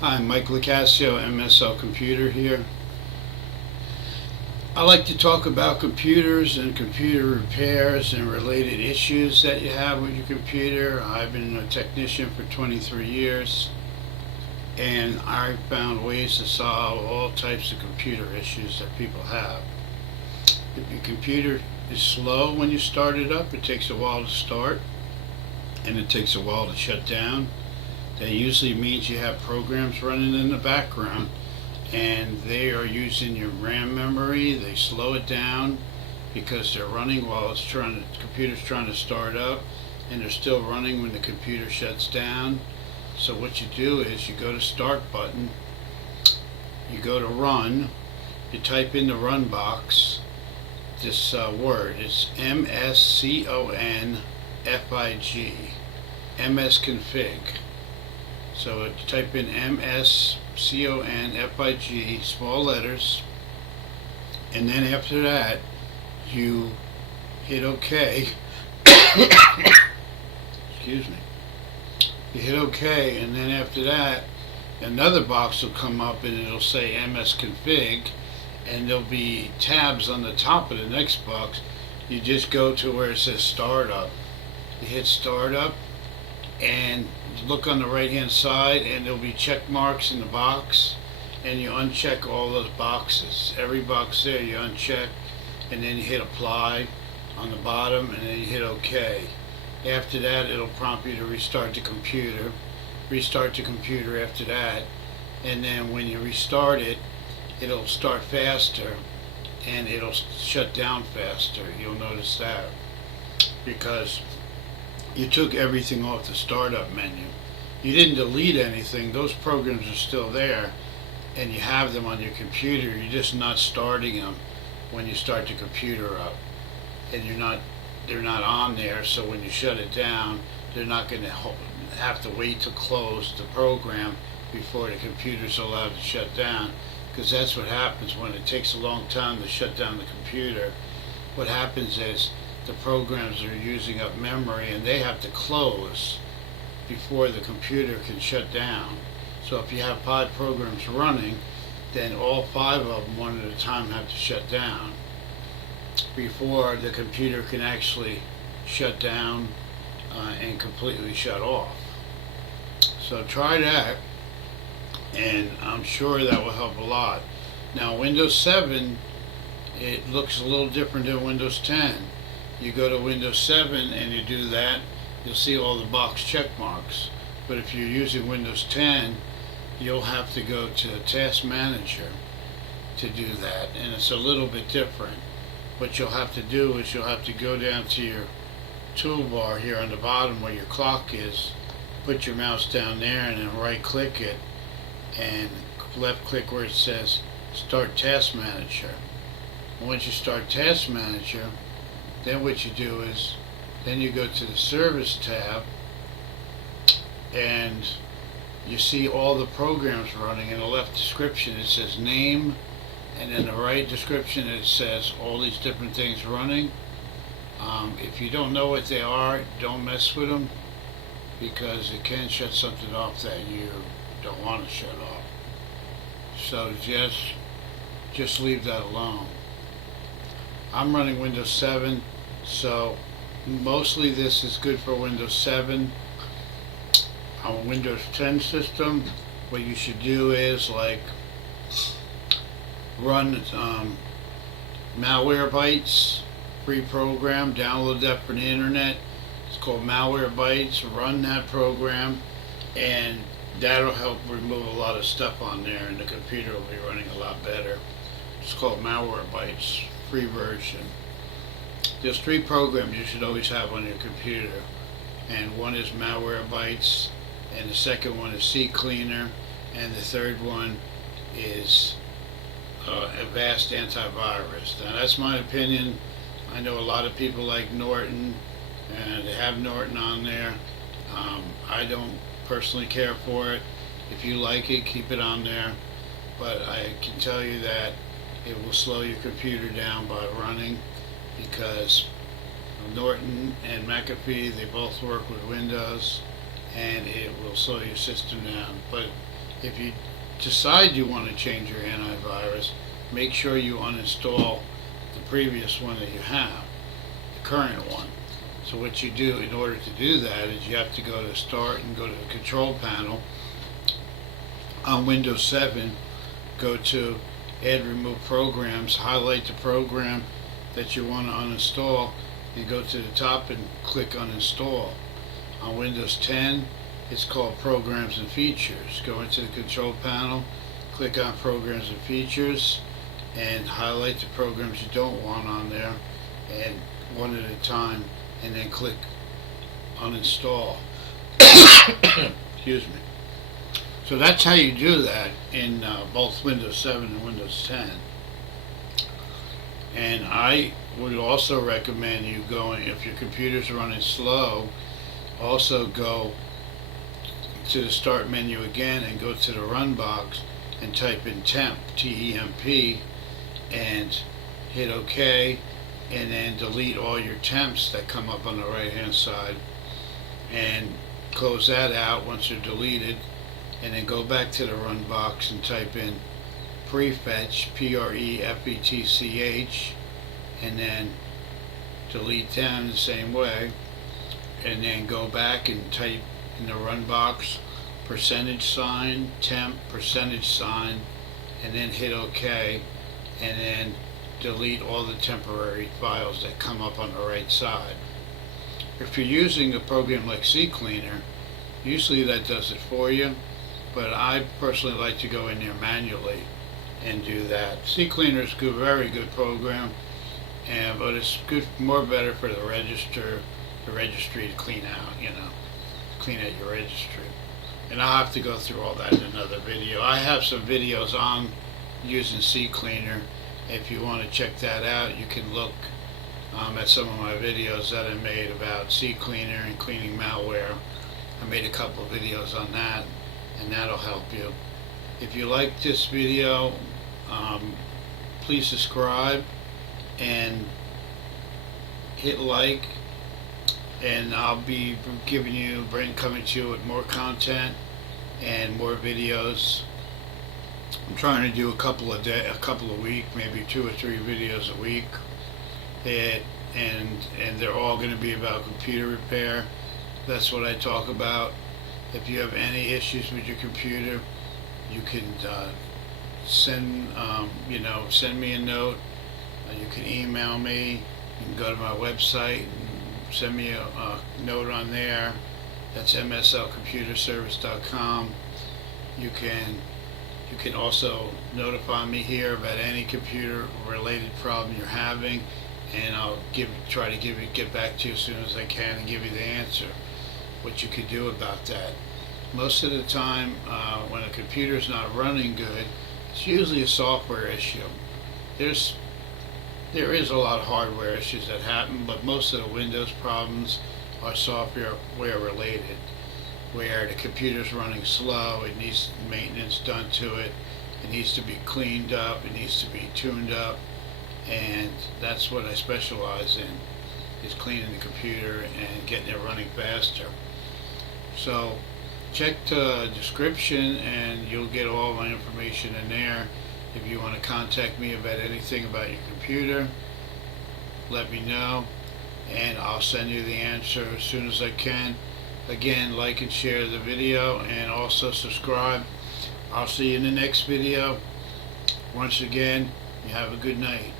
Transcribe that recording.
Hi, Mike Licasio, MSL Computer here. I like to talk about computers and computer repairs and related issues that you have with your computer. I've been a technician for 23 years and I've found ways to solve all types of computer issues that people have. If your computer is slow when you start it up, it takes a while to start and it takes a while to shut down. That usually means you have programs running in the background and they are using your RAM memory. They slow it down because they're running while the computer's trying to start up, and they're still running when the computer shuts down. So what you do is you go to Start button, you go to Run, you type in the Run box this word. It's mscomfig, msconfig. So you type in mscomfig, small letters, and then after that you hit OK. Excuse me. You hit OK, and then after that another box will come up and it'll say msconfig, and there'll be tabs on the top of the next box. You just go to where it says Startup. You hit Startup and look on the right hand side, and there'll be check marks in the box, and you uncheck all those boxes. Every box there you uncheck, and then you hit Apply on the bottom, and then you hit OK. After that it'll prompt you to restart the computer. Restart the computer after that, and then when you restart it, it'll start faster and it'll shut down faster. You'll notice that because you took everything off the startup menu. You didn't delete anything. Those programs are still there and you have them on your computer. You're just not starting them when you start the computer up, and they're not on there. So when you shut it down, they're not going to have to wait to close the program before the computer's allowed to shut down, because that's what happens when it takes a long time to shut down the computer. What happens is the programs are using up memory and they have to close before the computer can shut down. So if you have 5 programs running, then all 5 of them one at a time have to shut down before the computer can actually shut down and completely shut off. So try that, and I'm sure that will help a lot. Now Windows 7, it looks a little different than Windows 10. You go to Windows 7 and you do that, you'll see all the box check marks. But if you're using Windows 10, you'll have to go to Task Manager to do that, and it's a little bit different. What you'll have to do is you'll have to go down to your toolbar here on the bottom where your clock is, put your mouse down there, and then right click it and left click where it says Start Task Manager. Once you start Task Manager, then what you do is then you go to the Service tab and you see all the programs running. In the left description it says name, and in the right description it says all these different things running. If you don't know what they are, don't mess with them, because it can shut something off that you don't want to shut off. So just leave that alone. I'm running Windows 7, so mostly this is good for Windows 7. On a Windows 10 system, what you should do is like run Malwarebytes, free program, download that from the internet. It's called Malwarebytes. Run that program and that'll help remove a lot of stuff on there, and the computer will be running a lot better. It's called Malwarebytes, free version. There's 3 programs you should always have on your computer, and one is Malwarebytes, and the second one is CCleaner, and the third one is Avast Antivirus. Now that's my opinion. I know a lot of people like Norton, and they have Norton on there. I don't personally care for it. If you like it, keep it on there, but I can tell you that it will slow your computer down by running, because Norton and McAfee, they both work with Windows, and it will slow your system down. But If you decide you want to change your antivirus, make sure you uninstall the previous one that you have, the current one. So what you do in order to do that is you have to go to Start and go to the Control Panel. On Windows 7, go to Add Remove Programs, highlight the program that you want to uninstall, and go to the top and click Uninstall. On Windows 10, it's called Programs and Features. Go into the Control Panel, click on Programs and Features, and highlight the programs you don't want on there, and one at a time, and then click Uninstall. Excuse me. So that's how you do that in both Windows 7 and Windows 10. And I would also recommend you going, if your computer's running slow, also go to the Start menu again and go to the Run box and type in temp, T-E-M-P, and hit OK, and then delete all your temps that come up on the right hand side, and close that out once they're deleted, and then go back to the Run box and type in prefetch, P-R-E-F-E-T-C-H, and then delete them the same way, and then go back and type in the Run box %, temp, %, and then hit OK, and then delete all the temporary files that come up on the right side. If you're using a program like CCleaner, usually that does it for you, but I personally like to go in there manually and do that. CCleaner is a very good program, but it's good, better for the registry to clean out, clean out your registry. And I'll have to go through all that in another video. I have some videos on using CCleaner. If you want to check that out, you can look at some of my videos that I made about CCleaner and cleaning malware. I made a couple of videos on that, and that'll help you. If you like this video, please subscribe and hit like, and I'll be coming to you with more content and more videos. I'm trying to do a couple a week, maybe 2 or 3 videos a week, and they're all going to be about computer repair. That's what I talk about. If you have any issues with your computer, you can send me a note. You can email me. You can go to my website and send me a note on there. That's mslcomputerservice.com. You can also notify me here about any computer related problem you're having, and I'll try to get back to you as soon as I can and give you the answer, what you could do about that. Most of the time, when a computer's not running good, it's usually a software issue. There is a lot of hardware issues that happen, but most of the Windows problems are software related, where the computer's running slow, it needs maintenance done to it, it needs to be cleaned up, it needs to be tuned up, and that's what I specialize in, is cleaning the computer and getting it running faster. So check the description and you'll get all my information in there. If you want to contact me about anything about your computer, let me know, and I'll send you the answer as soon as I can. Again, like and share the video, and also subscribe. I'll see you in the next video. Once again, you have a good night.